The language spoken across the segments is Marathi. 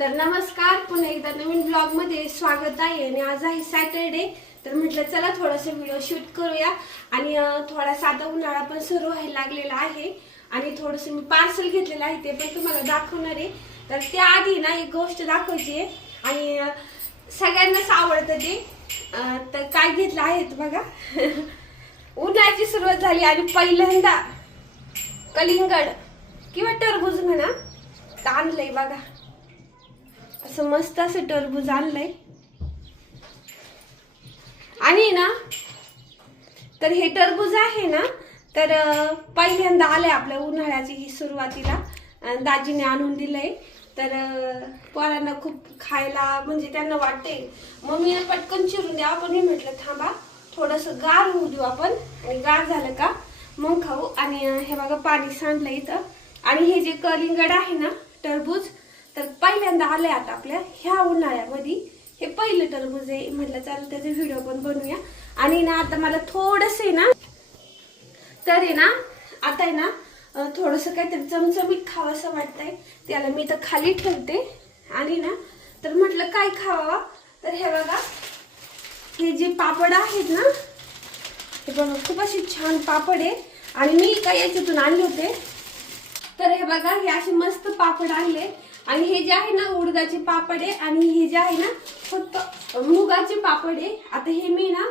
तर नमस्कार पुन्हा एकदा नवीन ब्लॉगमध्ये स्वागत आहे आणि आज आहे सॅटरडे तर म्हटलं चला थोडासा व्हिडिओ शूट करूया. आणि थोडा थोडासा आता उन्हाळा पण सुरू व्हायला लागलेला आहे. आणि थोडंसं मी पार्सल घेतलेलं आहे ते पण तुम्हाला दाखवणार आहे. तर त्याआधी ना एक गोष्ट दाखवायची आहे आणि सगळ्यांनाच आवडतं ते. तर काय घेतलं आहे बघा. उन्हाळ्याची सुरुवात झाली आणि पहिल्यांदा कलिंगड किंवा टरबूज म्हणा. तर आणलंय बघा. असं मस्त असं टरबूज आणलंय. आणि ना तर हे टरबूज आहे ना तर पहिल्यांदा आलंय आपल्या उन्हाळ्याची ही सुरुवातीला. दाजीने आणून दिलंय. तर पोरांना खूप खायला म्हणजे त्यांना वाटते मम्मीने पटकन चिरून द्या. पण मी म्हटलं थांबा थोडंसं गार होऊ देऊ आपण. आणि गार झालं का मग खाऊ. आणि हे बघा पाणी सांडलं इथं. आणि हे जे कलिंगड आहे ना टरबूज तर पहिल्यांदा आलंय आता आपल्या ह्या उन्हाळ्यामध्ये. हे पहिलं टरबूज आहे म्हटलं चालेल त्याचा व्हिडिओ पण बनवूया. आणि ना आता मला थोडस आहे ना तर आहे ना आता आहे ना थोडंसं काहीतरी चमचमीत खावंसं वाटतंय. त्याला मी तर खाली ठेवते. आणि ना तर म्हटलं काय खावा? तर हे बघा हे जे पापड आहेत ना हे बघा खूप असे छान पापड आहे. आणि मी काय याच्यातून आणले होते? तर हे बघा हे असे मस्त पापड आणले. आणि हे जे आहे ना उडदाचे पापड आहे आणि हे जे आहे ना फक्त मुगाचे पापड आहे. आता हे मी ना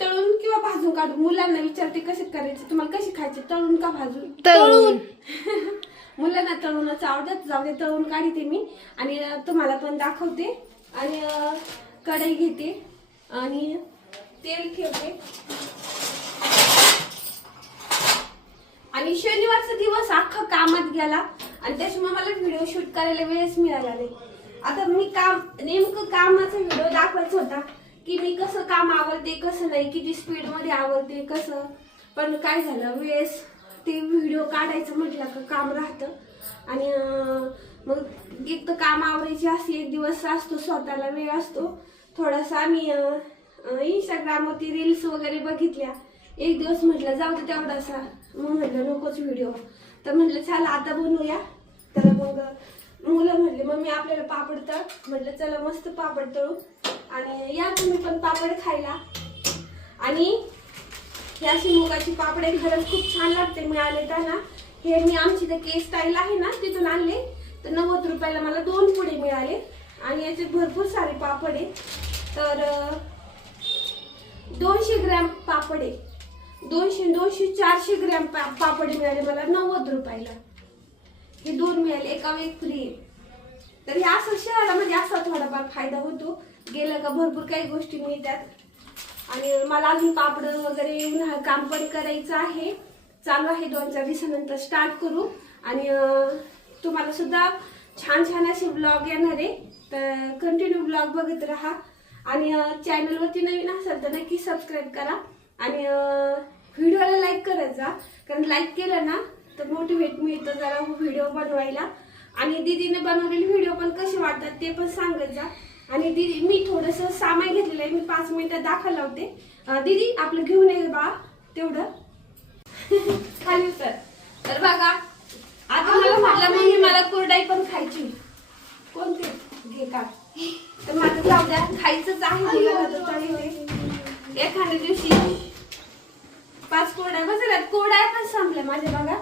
तळून किंवा भाजून काढू? मुलांना विचारते कसे करायचे? तुम्हाला कसे खायचे? तळून का भाजून? तळून. मुलांना तळूनच आवडत. जाऊ दे तळून काढते मी. आणि तुम्हाला पण दाखवते. आणि कढई घेते. आणि तेल ठेवते. आणि शनिवारचा दिवस अख्खा कामात गेला. आणि त्याच्यामुळे मला व्हिडिओ शूट करायला वेळच मिळाला नाही. आता मी काम नेमकं कामाचा व्हिडिओ दाखवायचा होता की मी कसं काम आवडते कसं नाही किती स्पीडमध्ये आवडते कसं. पण काय झालं वेळेस ते व्हिडिओ काढायचं म्हटलं का काम राहतं. आणि मग एक तर काम आवरायची अशी एक दिवस असतो स्वतःला वेळ असतो. थोडासा आम्ही इंस्टाग्रामवरती रील्स वगैरे बघितल्या. एक दिवस म्हटलं जाऊ दे तेवढासा. मग म्हटलं नकोच व्हिडिओ तर म्हटलं चला आता बनवूया. तर मग मुलं म्हटले मम्मी आपल्याला पापड तळ. म्हटलं चला मस्त पापड तळू. आणि या तुम्ही पण पापड खायला. आणि ही अशी मुगाची पापडे खरंच खूप छान लागते. मिळाले त्यांना. हे मी आमची तर केस स्टाईल आहे ना तिथून आणले. तर नव्वद रुपयाला मला दोन पुढे मिळाले. आणि याचे भरपूर सारे पापड आहे. तर दोनशे ग्रॅम पापड आहे. दोनशे दोनशे चारशे ग्रॅम पा- पापड मिळाले मला नव्वद रुपयाला. हे दोन मिळाले एका एक फ्री तर हे असं शहरामध्ये म्हणजे असा थोडाफार फायदा होतो. गेलं का भरपूर काही गोष्टी मिळतात. आणि मला अजून कापड वगैरे उन्हाळा काम पण करायचं आहे. चालू आहे दोन चार दिवसानंतर स्टार्ट करू. आणि तुम्हाला सुद्धा छान छान असे ब्लॉग येणार आहे. तर कंटिन्यू ब्लॉग बघत राहा. आणि चॅनलवरती नवीन असाल तर नक्की सबस्क्राईब करा. आणि व्हिडिओला लाईक करत जा. कारण लाईक केलं ना तर मोटिवेट मिळतं जरा व्हिडिओ बनवायला. आणि दीदीने बनवलेले व्हिडिओ पण कसे वाटतात ते पण सांगत जा. आणि दीदी मी थोडस सामान घेतलेलं आहे. मी पाच मिनिटात दाखल लावते अं, दीदी आपलं घेऊन ये बा. तेवढं. खाली उतर. तर बघा आता मला म्हटलं मम्मी मला कुरडाई पण खायची. कोणते? घे का. तर माझं जाऊ द्या. खायचंच आहे एखाद्या दिवशी पाच कोरड्या. बसल्या कोरड्या पण संपल्या माझ्या बघा.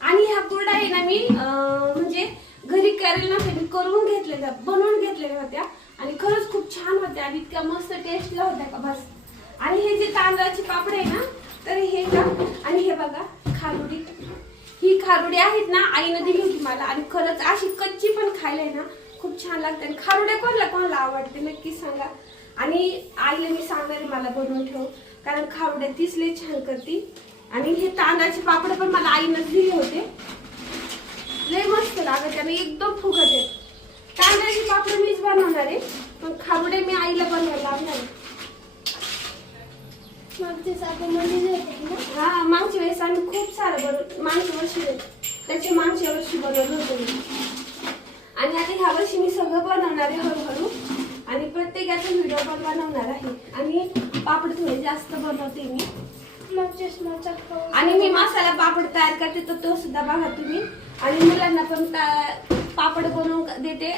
आणि ह्या कोरड्या आहे ना मी म्हणजे घरी करेल ना मी करून घेतलेल्या बनवून घेतलेल्या होत्या. आणि खरंच खूप छान होत्या आणि इतक्या मस्त टेस्टला होत्या का बस. आणि हे जे तांदळाचे पापड आहे ना तर हे का आणि हे बघा खारुडी. ही खारुडी आहेत ना आईनं दिली होती मला. आणि खरंच अशी कच्ची पण खायला आहे ना खूप छान लागते. आणि खारुड्या कोणाला कोणाला आवडते नक्की सांगा. आणि आईला मी सांगणार मला बनवून ठेव. कारण खारुड्या तीच छान करते. आणि हे तांदळाचे पापड पण मला आईनंच दिले होते. लय मस्त लागत आणि एकदम फुगत आहे. तांदळाचे पापड मीच बनवणार आहे पण खारुडे मी आईला बनवायला लावणार आहे. हा मागच्या वेळेस आम्ही खूप सारं बनव मागच्या वर्षी त्याच्या मागच्या वर्षी बनवलं होतं मी. आणि आता ह्या वर्षी मी सगळं बनवणार आहे हळूहळू. आणि प्रत्येकाचा व्हिडिओ पण बनवणार आहे. आणि पापड थोडे जास्त बनवते मी. आणि मी मसाला पापड तयार करते तर तो सुद्धा बघा तुम्ही. आणि मुलांना पण पापड बनवून देते.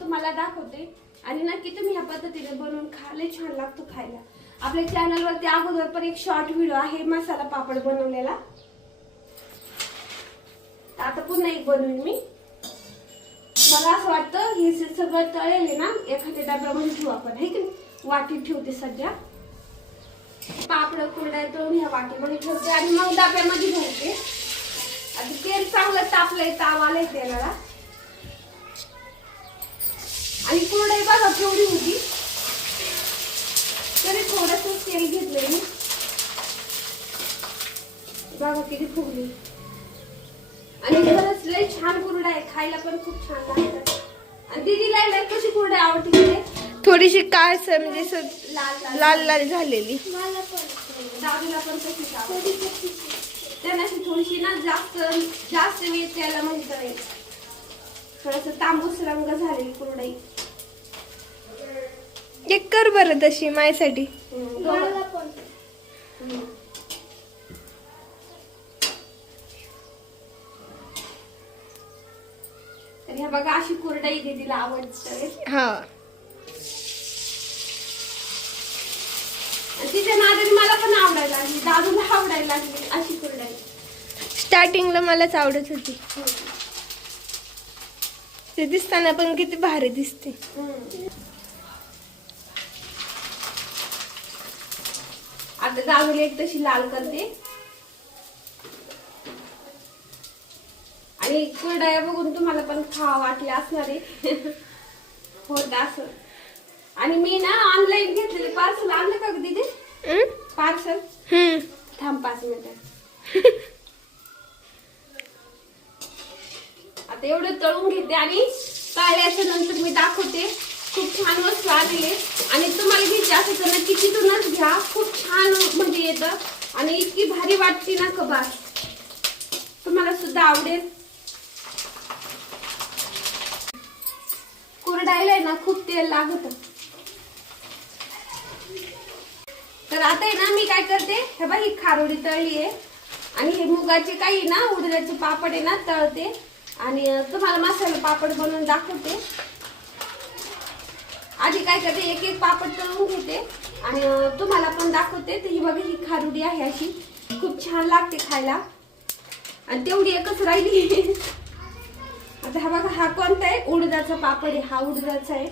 तुम्हाला दाखवते. आणि नक्की तुम्ही ह्या पद्धतीने बनवून खा. लय छान लागतो खायला. आपल्या चॅनलवरती अगोदर पण एक शॉर्ट व्हिडिओ आहे मसाला पापड बनवलेला. आता पुन्हा एक बनवून मी. मला असं वाटतं हे सगळं तळेल आहे ना एखाद्या डब्यामध्ये ठेवू आपण हे की वाटीत ठेवते सध्या. पापड कुरड्या दोन ह्या वाटीमध्ये ठेवते आणि मग डब्यामध्ये भरते आता तेल चांगलं तापलंय ताव आलंय तेलाला. आणि कुरडाई बघा केवढी होती. तरी थोडस तेल घेतलंय मी. बघा किती फुगली. आणि खरंच लय छान कुरडा आहे खायला पण खूप छान लागतात. आणि दिदीला कशी कुरडा आवडते की थोडीशी काळसर म्हणजे असं लाल लाल लाल. लाल झालेली. त्यांना थोडीशी ना जास्त जास्त वेळ त्याला म्हणजे नाही. थोडस तांबूस रंग झालेली कुरडई. एक कर बरं तशी माझ्यासाठी. तर ह्या बघा अशी कुरडई दीदीला आवडते. हा. तिच्या नादाने मला पण आवडायला लागली. दादूला आवडायला लागली अशी कुरडई. स्टार्टिंगला मलाच आवडत होती. ते दिसताना पण किती भारी दिसते. आता दादूला एक तशी लाल करते. आणि कुरडया बघून तुम्हाला पण खावा वाटले असणार आहे. होत असं? आणि मी ना ऑनलाईन घेतलेले पार्सल आणलं का ग दीदी? पार्सल. थांब पाच मिनिटं आता एवढं तळून घेते आणि तळल्याच्या नंतर मी दाखवते. खूप छान वस्तू आलेली. आणि तुम्हाला घ्यायची असेल तर नक्की तिथूनच घ्या. खूप छान म्हणजे येतं. आणि इतकी भारी वाटते ना कबास तुम्हाला सुद्धा आवडेल. कुरडायला ना खूप तेल लागत. तर आता आहे ना मी काय करते हे बघ ही खारोडी तळली आहे. आणि हे मुगाचे काही ना उडदाचे पापड आहे ना तळते. आणि तुम्हाला मसाला पापड बनवून दाखवते. आधी काय करते एक एक पापड तळून घेते. आणि तुम्हाला पण दाखवते तर ही बघा ही खारुडी आहे अशी. खूप छान लागते खायला. आणि तेवढी एकच राहिली. आता हा बघा हा कोणता आहे? उडदाचा पापड आहे हा उडदाचा आहे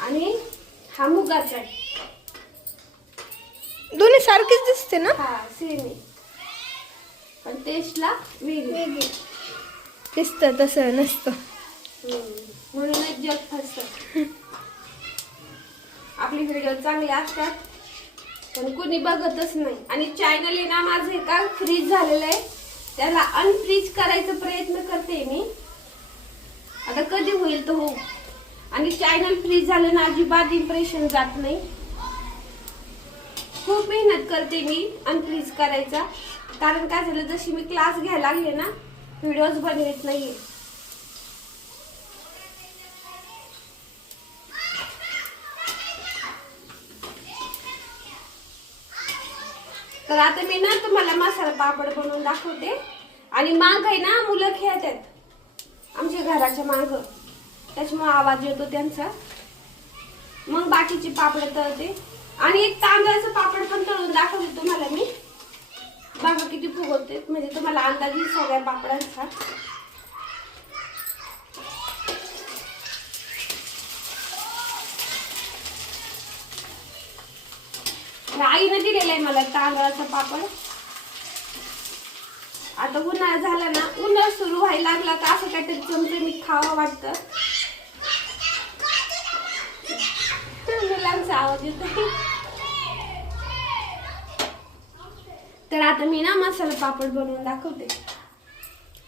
आणि हा मुगाचा दोन्ही सारखीच दिसते ना? हा सेम पण टेस्टला वेगळी. दिसत तसं नसतं. म्हणूनच जग फसत. आपले व्हिडिओ चांगले असतात पण कुणी बघतच नाही. आणि चॅनल आहे ना माझं हे का फ्रीज झालेलं आहे. त्याला अनफ्रीज करायचा प्रयत्न करते मी. आता कधी होईल तो हो आणि चॅनल फ्रीज झालं ना अजिबात इम्प्रेशन जात नाही. खूप मेहनत करते मी अनफ्रीज करायचा. कारण काय झालं जशी मी क्लास घ्यायला लागले ना व्हिडिओज बनवत नाही तर आता मी ना तुम्हाला मसाला पापड बनवून दाखवते. आणि माग आहे ना मुलं खेळतात. आमच्या घराच्या मागं. त्याच्यामुळे आवाज येतो त्यांचा. मग बाकीचे पापड तळते. आणि एक तांदळाचं पापड पण तळून दाखवते तुम्हाला मी. बघा किती फुगवते. म्हणजे तुम्हाला अंदाज येईल सगळ्या पापडांचा. हे आईनं दिलेला आहे मला तांदळाचा पापड. आता उन्हाळा झाला ना उन्हाळा सुरू व्हायला लागला तर असं काहीतरी चमचमीत खावं वाटतं. मुलांचा आवाज येतो तर आता मी ना मसाला पापड बनवून दाखवते.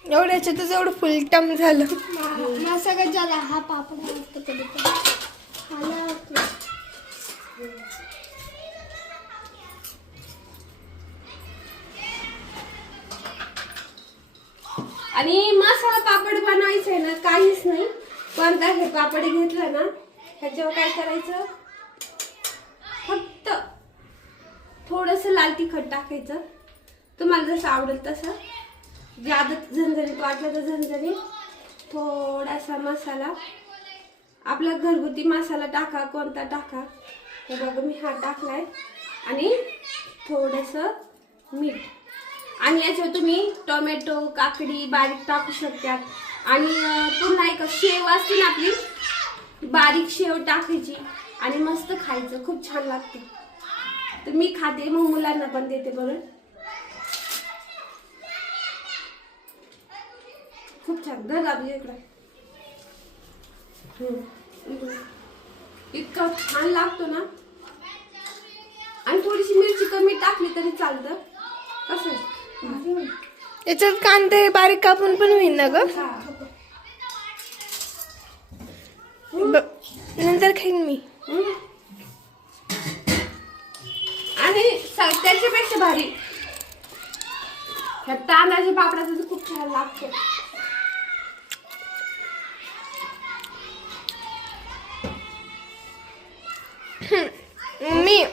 एवढ्याच्यातच एवढं फुल टम झालं. मला सगळ्यात ज्यादा हा पापड आवडतो कधी मला आवडतो आणि मसाला पापड बनवायचं आहे ना काहीच नाही. पण काय हे पापड घेतलं ना ह्याच्यावर काय करायचं? फक्त थोडस लाल तिखट टाकायचं. तुम्हाला जसं आवडेल तसं. ज्यादा झणझणीत वाटलं तर झणझणीत. थोडासा मसाला. आपला घरगुती मसाला टाका कोणता टाका. हे बघा मी हा टाकलाय. आणि थोडंसं मीठ. आणि याच्यावर तुम्ही टोमॅटो काकडी बारीक टाकू शकतात आणि पुन्हा एक शेव असते ना आपली बारीक शेव टाकायची आणि मस्त खायचं. खूप छान लागते. तर मी खाते. मग मुलांना पण देते बरं. खूप छान. घर गावी इकडं. इतका छान लागतो ना. आणि थोडीशी मिरची कमी टाकली तरी चालतं. कसं. याच्यात कांदे बारीक कापून पण होईल ना ग हा. ब- नंतर खाईन मी. आणि स- त्याच्यापेक्षा भारी. ह्या तांदळाच्या पापडाचं तर खूप छान लागतं. मी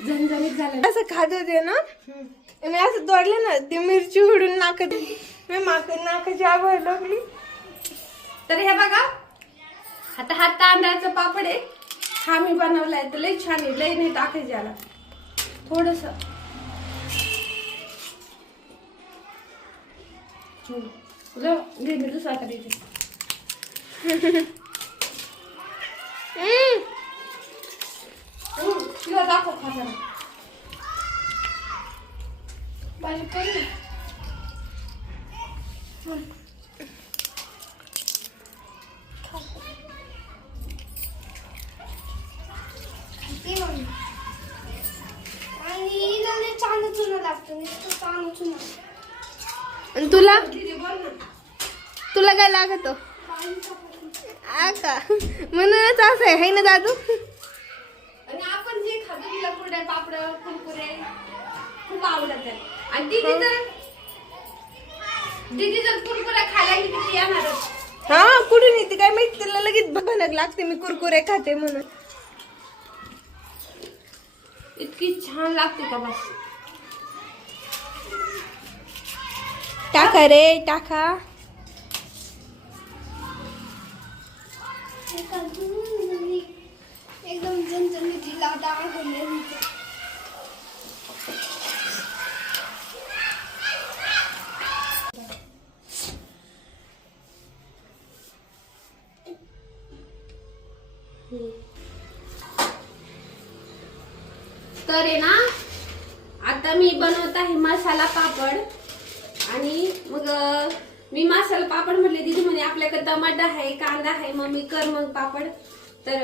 झणझणीत झालं असं खात होते ना मी असं तोडलं ना ती मिरची उडून नाकत मी माक नाकाची आवाज लागली. तर हे बघा आता हा तांदळाचा पापड आहे. हा मी बनवलाय तर लई छान आहे लई नाही टाकायचे याला. थोडस. घे मी दुसरा करायचे तिला दाखव खाताना. आणि तुला? तुला काय लागत? आ का म्हणूनच असं आहे ना दादू? आणि आपण जे खातो तिला कुरड्या पापड कुरकुरे खूप आवडत आहेत आणि दीदी तर दीदी जर कुरकुऱ्या खायला की ती येणारच हा कुठून येते? काय माहिती? तिला लगेच भनक लागते मी कुरकुरे खाते म्हणून. इतकी छान लागते का बस? टाका रे टाका. एकदम झणझणीत हिला तर आहे ना आता मी बनवत आहे मसाला पापड. मसाला पापड म्हटले दिदी म्हणे आपल्याकडे टमाटा आहे कांदा आहे मग मी कर मग पापड. तर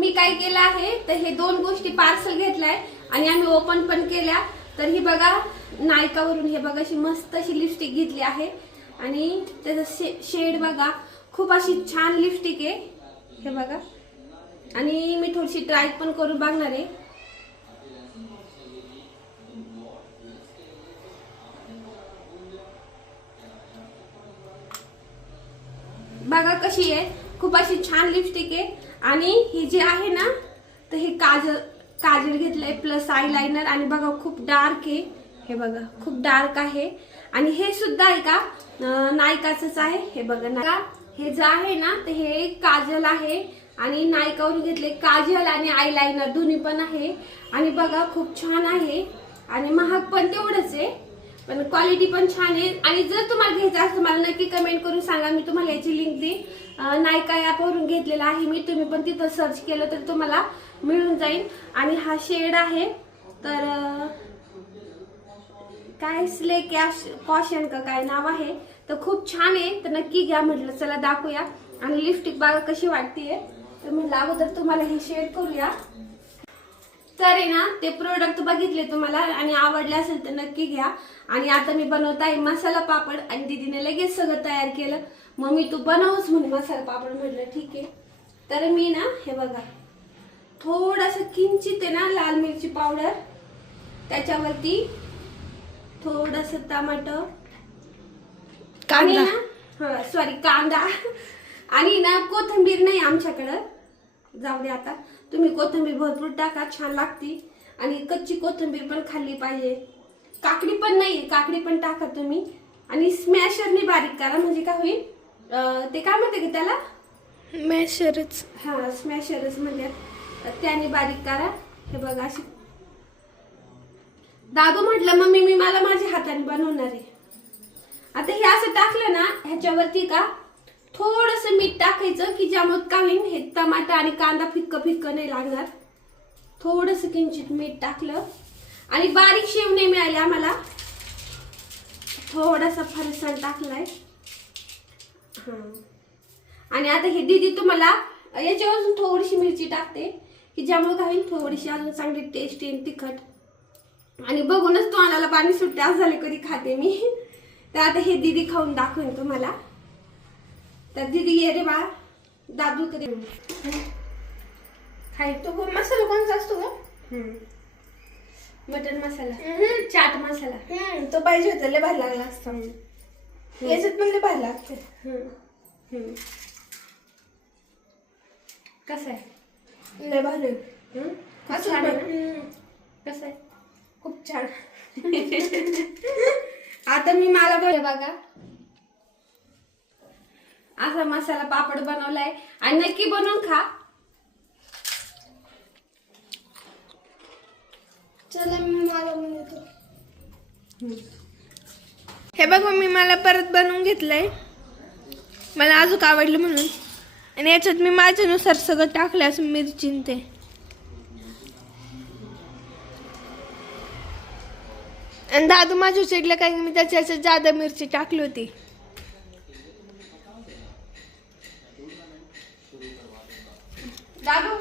मी काय केलं आहे तर हे दोन गोष्टी पार्सल घेतलाय आणि आम्ही ओपन पण केल्या. तर ही बघा नायकावरून हे बघा अशी मस्त अशी लिपस्टिक घेतली आहे. आणि त्याचं शे शेड बघा खूप अशी छान लिपस्टिक आहे. हे बघा. आणि मी थोडीशी ट्राय पण करून बघणार आहे. बघा कशी आहे. खूप अशी छान लिपस्टिक आहे. आणि ही जी आहे ना तर हे काजल काजल घेतलंय प्लस आयलायनर आणि बघा खूप डार्क आहे. हे बघा खूप डार्क आहे. आणि हे सुद्धा आहे का नायकाचंच आहे. हे बघा नायका. हे जे आहे ना तर हे काजल आहे. आणि नायकावरून घेतले काजल आणि आयलायनर दोन्ही पण आहे. आणि बघा खूप छान आहे. आणि महाग पण तेवढंच आहे. पण क्वालिटी पण छान आहे. आणि जर तुम्हाला घ्यायचं असेल मला नक्की कमेंट करून सांगा. मी तुम्हाला याची लिंक देईन. नायका ॲपवरून घेतलेला आहे मी. तुम्ही पण तिथं सर्च केलं तर तुम्हाला मिळून जाईल. आणि हा शेड आहे. तर काय स्ले कॅश कॉशन का काय नाव आहे? तर खूप छान आहे. तर नक्की घ्या म्हटलं. चला दाखवूया. आणि लिपस्टिक बाग कशी वाटते तर म्हटलं अगोदर तुम्हाला हे शेड करूया. तर आहे ना ते प्रोडक्ट बघितले तुम्हाला आणि आवडले असेल तर नक्की घ्या. आणि आता मी बनवत आहे मसाला पापड आणि दीदीने लगेच सगळं तयार केलं. मग मी तू बनवच म्हणे मसाला पापड म्हटलं ठीक आहे. तर मी ना हे बघा थोडंसं किंचित आहे ना लाल मिरची पावडर. त्याच्यावरती थोडस टमाटर आणि कांदा ना हा सॉरी कांदा. आणि ना कोथिंबीर नाही आमच्याकडं. जाऊ दे आता. तुम्ही कोथिंबीर भरपूर टाका छान लागती. आणि कच्ची कोथिंबीर पण खाल्ली पाहिजे. काकडी पण नाही काकडी पण टाका तुम्ही. आणि स्मॅशरने बारीक करा म्हणजे काय होईल? ते काय म्हणते की त्याला? मॅशरच. हा स्मॅशरच म्हणजे त्याने बारीक करा. हे बघा अशी. दादू म्हटलं मम्मी मी मला माझ्या हाताने बनवणार आहे. आता हे असं टाकलं ना ह्याच्यावरती का थोडस मीठ टाकायचं की ज्यामुळे काय हे टमाटा आणि कांदा फिक्क फिक्क नाही लागणार. थोडस किंचित मीठ टाकलं. आणि बारीक शेव नाही मिळाले आम्हाला. थोडासा फरसाण टाकलाय. आणि आता हे दीदी तुम्हाला याच्यावर अजून थोडीशी मिरची टाकते की ज्यामुळे काय थोडीशी अजून चांगली टेस्ट येईल तिखट. आणि बघूनच तोंडाला पाणी सुट्टे आज झाले कधी खाते मी. तर आता हे दिदी खाऊन दाखवेन तुम्हाला. तर दीदी ये रे बा. दादू कधी खाय तो गो- मसाला कोणता असतो का मटन मसाला. चाट मसाला. तो पाहिजे होता लय भारी लागला असता याच्यात पण लय भारी लागते. कसं आहे? लय भारी. असं छान कसं आहे? खूप छान. आता मी मला बघा. असा मसाला पापड बनवलाय. आणि नक्की बनवून खा. चला मी मला म्हणतो हे बघ मी मला परत बनवून घेतलंय. मला अजून आवडलं म्हणून. आणि याच्यात मी माझ्यानुसार सगळं टाकलं असं मिरची न ते. आणि दादू माझ्या चिडलं काय की मी त्याच्या याच्यात जादा मिरची टाकली होती दादू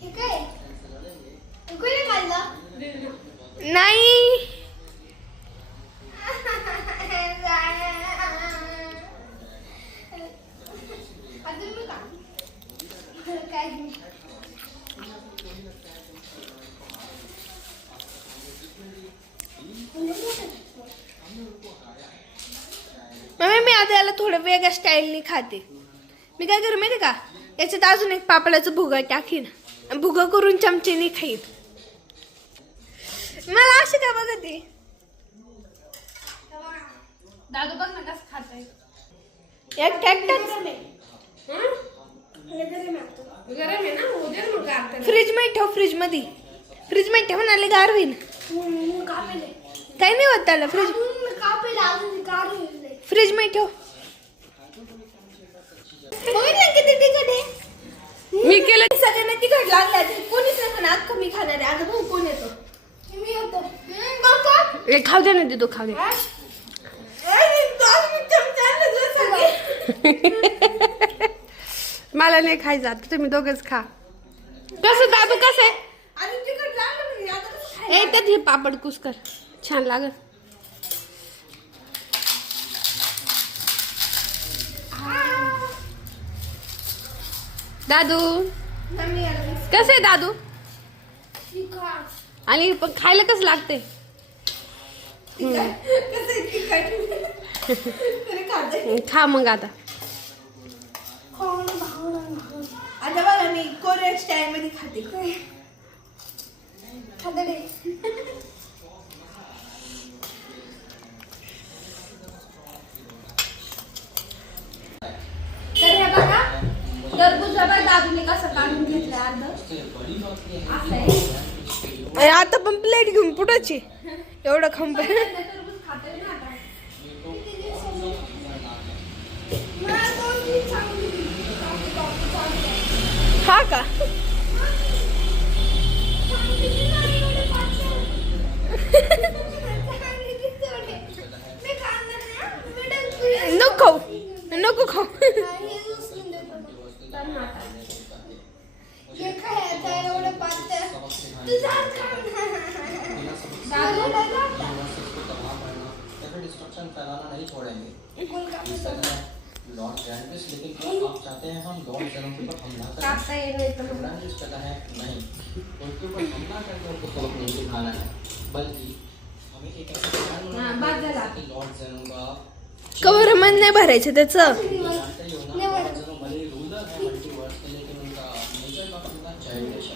हे काय हे कोणी खाल्लं नाही. मी मम्मी मी आता याला थोडं वेगळ्या स्टाईलने खाते. मी काय करू माहिती का? याच्यात अजून एक पापडाचं भुगा टाकीन. आणि भुगा करून चमचेने खाईन. मला अशी का बघत आहे? दादू बघ ना कसं खाताय. एक फ्रीजमध्ये ठेव फ्रीजमध्ये फ्रीजमध्ये ठेवून आले गार होईन कापेले काही नाही होत त्याला फ्रीज फ्रीजमध्ये ठेव. बघितलं किती तिखट आहे? मी केलं सगळ्यांना तिखट लागल्या कोणीच नाही खाणार अख्खं मी खाणार आहे. आता भाऊ कोण येतो? ए खाऊ दे ना देतो खाऊ दे. मला नाही खाय जात तुम्ही दोघच खा. कसं दादू कसं आहे? ए हे पापड कुसकर छान लागत दादू कसे दादू? आणि पण खायला कसं लागते. खा मग आता. बघा मी कोरियन स्टाईल मध्ये खाते. दादूने कसं काढून घेतलं अर्ध? असं आहे. आता पण प्लेट घेऊन पुढची. एवढं खंब हा का? नको नको खाऊ दिवस चांगली कापू, कापू, चालतंय. हा का चांगली नाही एवढे पातळ. चांगली दिसते एवढे. मी खाणार नाही, हा. मी डंग- नको खाऊ नको खाऊ हे उचलून देतो मग. हे खायचं आहे एवढं पातळ. तू जा खा. दादू डिस्ट्रक्शन फैलाना नहीं छोड़ेंगे लॉर्ड ग्रैंडिस लेकिन आप चाहते हैं हम लॉर्ड हमला करें नाही ग्रैंडिस कहता है नहीं उनके ऊपर हमला करके उनको नहीं है बल्कि हमें एक ऐसा प्लान बनाना है लॉर्ड का कवर मन नाही भरायचं त्याचं.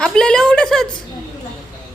आपल्याला एवढंच.